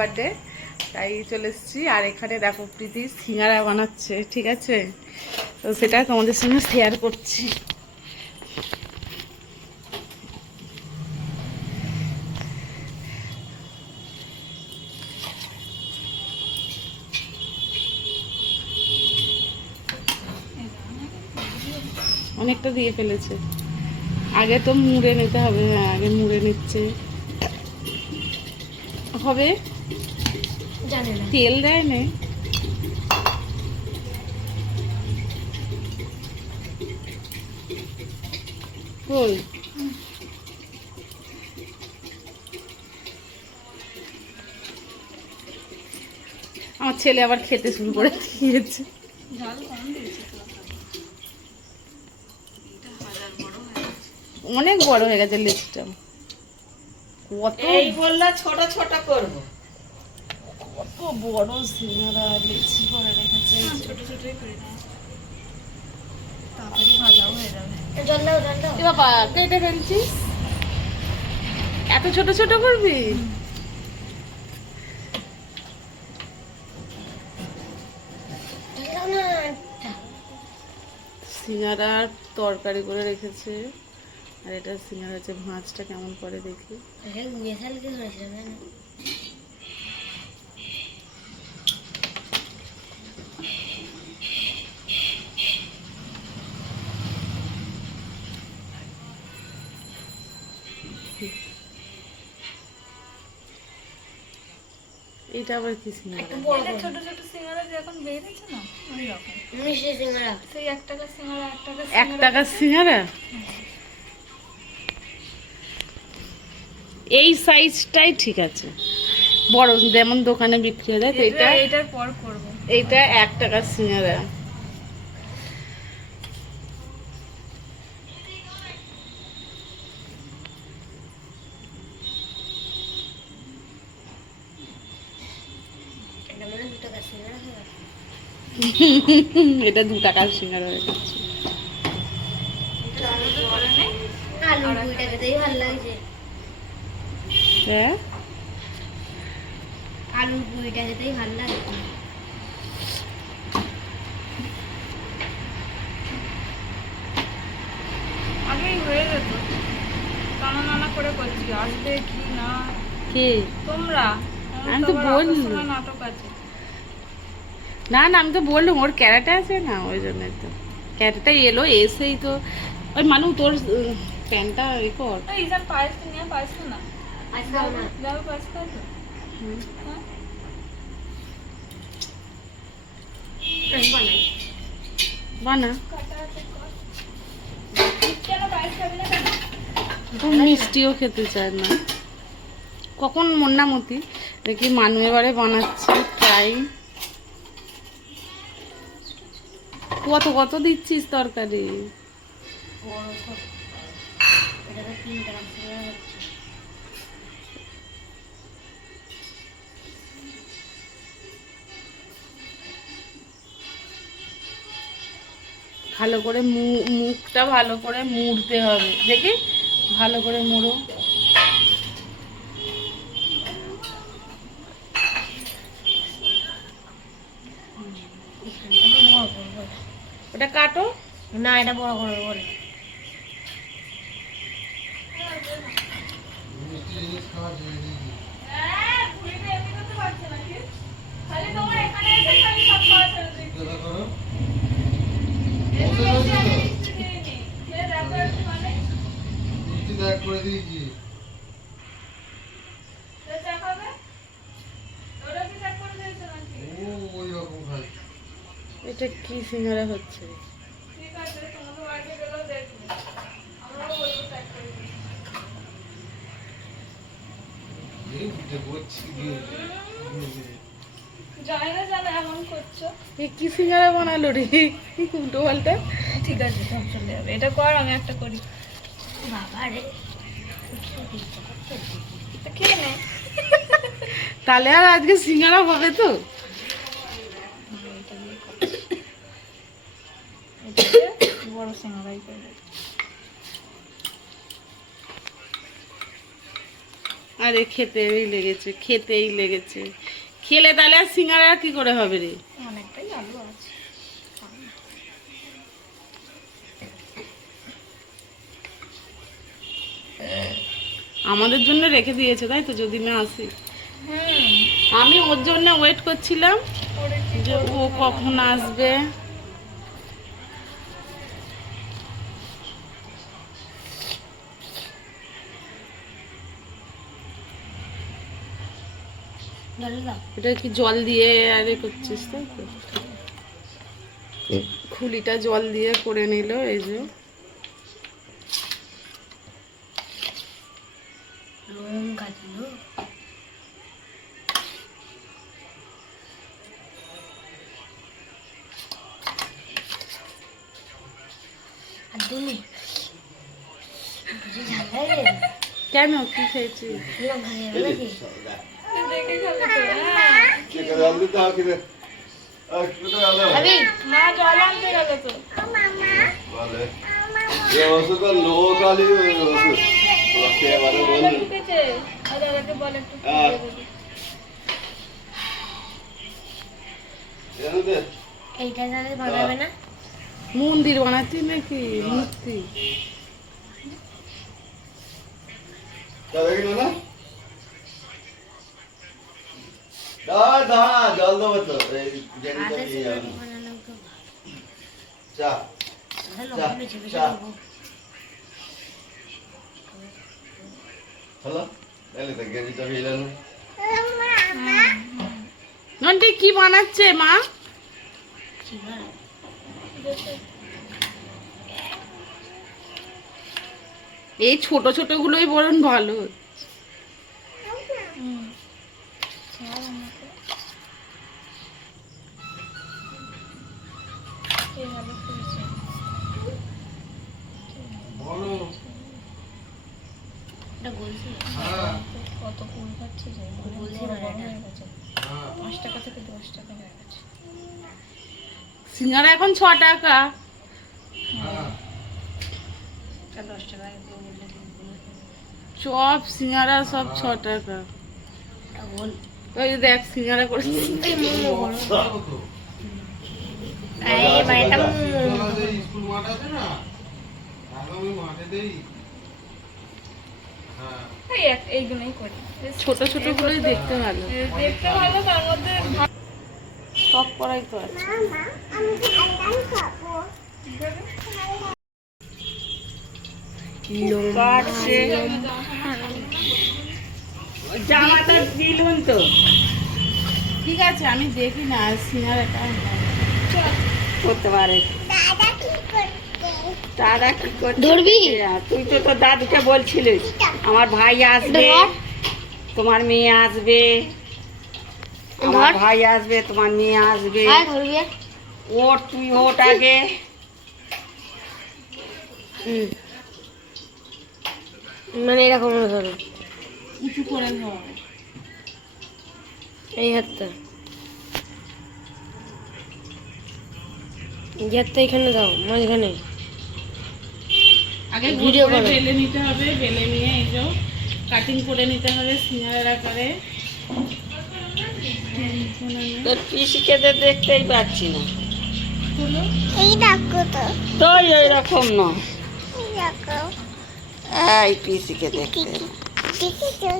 Birthday, তাই চলে এসেছি। আর এখানে দেখো প্রীতি সিঙ্গারা বানাচ্ছে, ঠিক আছে? তো সেটা তোমাদের সঙ্গে শেয়ার করছি। অনেকটা দিয়ে ফেলেছে, আগে তো মুড়ে নিতে হবে। হ্যাঁ, আগে মুড়ে নিচ্ছে। হবে তেল দেয় না। কই আমার ছেলে আবার খেতে শুরু করে দিয়েছে। অনেক বড় হয়ে গেছে লিচটা। কত এই বললা ছোট ছোট করব, কত বড় সিঙ্গারা লিচি করে রেখেছে। ছোট ছোটই করে দাও, তাড়াতাড়ি ভাজাও হয়ে যাবে। এ বাবা কেটে ফেলছিস, এত ছোট ছোট করবি? সিঙ্গারার তরকারি করে রেখেছে। আর এটা সিঙ্গারা হচ্ছে, ভাঁজটা কেমন করে দেখি। এটা আবার কি সিঙ্গারা? ছোট ছোট সিঙ্গারা যে এখন বেরিয়েছে না, ওই রকম সিঙ্গারা, সেই 1 টাকা সিঙ্গারা, 1 টাকার সিঙ্গারা এই সাইজটাই ঠিক আছে, বড় যেমন দোকানে বিক্রি হয়। তো এটা এটার পর করব। এটা 1 টাকার সিঙ্গারা। এটা 2 টাকার সিঙ্গারা হয়ে গেছে। হ্যাঁ, আলুর পুরিটা খেতেই ভালো লাগে। আগেই হয়ে যেত, টানা নানা করে করছি, আসবে কি না কে? তোমরা। আমি তো বললাম নাটক আছে। না না, আমি তো বললাম ওর ক্যারেটে আছে না, ওই জন্যই তো ক্যারেটটা এলো। এসেই তো ওই মানু তোর প্যান্টটা এ কর। ইজান পায়েস নিয়ে পায়েস না, যাবে পায়েস খাই তো। বানা কেন পায়েস খাবি না কেন? খুব মিষ্টিও খেতে চায় না। কখন মন্নামতি দেখি মানু এবারে বানাচ্ছে ফ্রাই। কত কত দিচ্ছিস তরকারি? ভালো করে মুখটা ভালো করে মুড়তে হবে, দেখি ভালো করে মুড়ো। ওটা কাটো না, এটা বড় করবে বলে। এটা কি সিঙ্গারা হচ্ছে? কি সিঙ্গারা বানালো রে, উল্টো পাল্টা। ঠিক আছে, সব চলে যাবে। এটা কর, আমি একটা করি। বাবা রে, খেয়ে নে। তাহলে আর আজকে সিঙ্গারা হবে তো? বড় সিঙ্গারাই করে। আরে খেতেই লেগেছে, খেতেই লেগেছে। খেলে তাহলে আর সিঙ্গারা কি করে হবে রে? অনেকটাই আলু আছে। আমাদের জন্য রেখে দিয়েছে তাই তো, যদি না আসি। হুম, আমি ওর জন্য ওয়েট করছিলাম ওরে কি যে ও কখন আসবে। এটা কি জল দিয়ে আরে করছিস তাই তো? খুলিটা জল দিয়ে করে নিল, এই যে লঙ্কা দিল। আর তুমি ঝাল লাগে? কেন কি খেয়েছিস? লঙ্কা দিয়ে নাকি? দেখে খাবে তো। ভাবি মা জল আনতে গেল তো। ঢুকেছে। আর দাদাকে বল একটু দিয়ে দেবে। এইটা তাহলে বানাবে না? মন্দির বানাচ্ছি নাকি মূর্তি? জল দেবো তো হাতে ছিল বানানো তো। চা লঙ্কা বেছে বেছে চা। দেবো। হলো তাহলে তো গেরিটা ভিলে না নন্টি কি বানাচ্ছে মা? সিঙ্গারা। এই ছোট ছোট গুলোই বরং ভালো। হুম। ছাড় আমাকে। কে ভালো করেছে? এটা বলছি কত ফুল খাচ্ছে যে বলছি বড় মানে হয়ে গেছে। 5 টাকা থেকে 10 টাকা হয়ে গেছে। সিঙ্গারা এখন 6 টাকা। এটা 10 টাকা একটু বললে চপ সিঙ্গারা সব 6 টাকা। এটা বল। ওই দেখ সিঙ্গারা করেছি। এই মোমো বড়। এই বাড়িটা স্কুল মাঠ আছে না, আগামী মাঠে দেই। হ্যাঁ এইগুলোই করি। ছোট ছোট গুলোই দেখতে ভালো। দেখতে ভালো, তার মধ্যে টক করাই তো আছে। কাটছে জামাটা দিলুন তো। ঠিক আছে আমি দেখি না সিঙ্গারাটা করতে পারে। দাদা কি করছে? ধরবি? তুই তো তোর দাদুকে বলছিলিস আমার ভাই আসবে, তোমার মেয়ে আসবে, আমার ভাই আসবে, তোমার মেয়ে আসবে। আর ধরবি? ওট তুই ওট আগে। মানে এরকম ধরো, উঁচু করে ধর। এই হাতটা, এই হাতটা এখানে দাও মাঝখানে। আগে ভিডিও ভিডিও করো। বেলে নিতে হবে, বেলে নিয়ে এই যে কাটিং করে নিতে হবে সিঙ্গারার আকারে। তোর পিসিকে তো দেখতেই পাচ্ছি না। এই দেখো তো, তো এইরকম না, এই দেখো, এই পিসিকে দেখতে না। দেখেছো?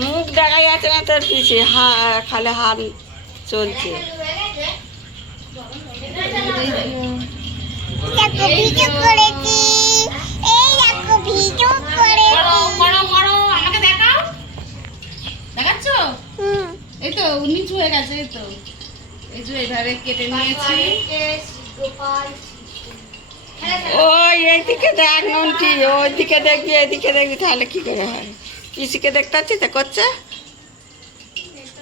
মুখ দেখা যাচ্ছে না তোর পিসি, খালি হাত চলছে। দেখো ভিডিও করেছি, এই দেখো ভিডিও করেছি। করো করো আমাকে দেখাও, দেখাচ্ছ? এই তো নিচু হয়ে গেছে, এই তো এই যে এইভাবে কেটে নিয়েছি। ওই এইদিকে দেখ নন্টি, ওইদিকে দেখবি এদিকে দেখবি, তাহলে কি করে হয়? পিসিকে দেখতে পাচ্ছি তো করছে।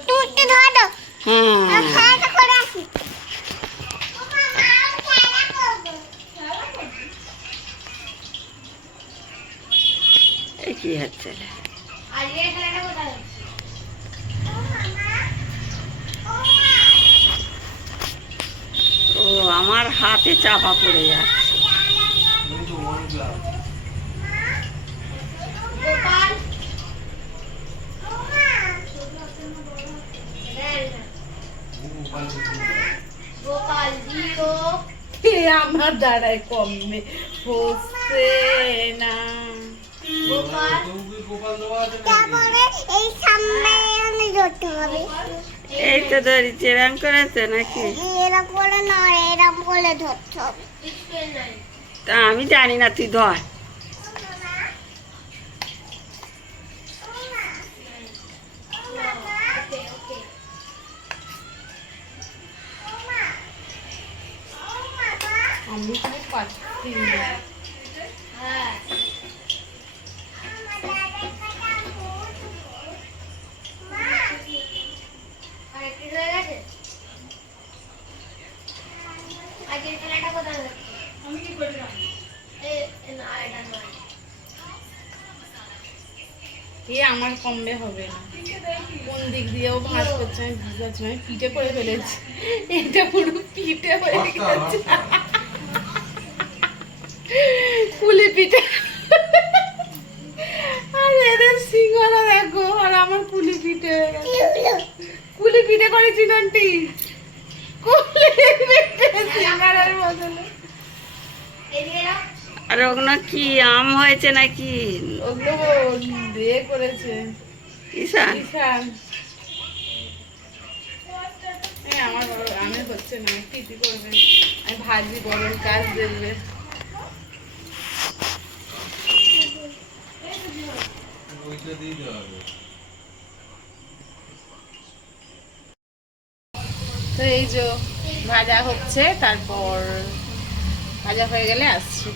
তুই ধরো, হ্যাঁ খাওয়া করে আসি। এই কি হচ্ছে? ও আমার হাতে চাপা পড়ে যাচ্ছে। এ আমার দাঁড়ায় কমবে হচ্ছে না। তারপরে এই সামনে আমি ধরতে হবে। এই তো ধরেছি, এরম করেছে নাকি? এরকম করে নয়, এরকম করে ধরতে হবে। তা আমি জানি না, তুই ধর। আমি তো পাচ্ছি না। এ আমার কমবে হবে না। কোন দিক দিয়েও ভাঁজ করছে, আমি বুঝতে পারছি না। আমি পিঠে করে ফেলেছি, এটা পুরো পিঠে হয়ে গেছে। পুলি পিঠে আর এদের সিঙ্গারা দেখো, আর আমার পুলি পিঠে হয়ে গেছে। কুলি পিঠে করেছি নান্টি, কুলি পিঠে সিঙ্গারার বদলে। আর ওগুলো কি আম হয়েছে নাকি? ওগুলো দিয়ে করেছে ঈশান। ঈশান। আমার আমি হচ্ছে না, পিঠি করবে, আমি ভাজি বড় কাজ দেখবে। ওইটা দিয়ে দেওয়া হবে। তো এই যে ভাজা হচ্ছে, তারপর ভাজা হয়ে গেলে আসছে।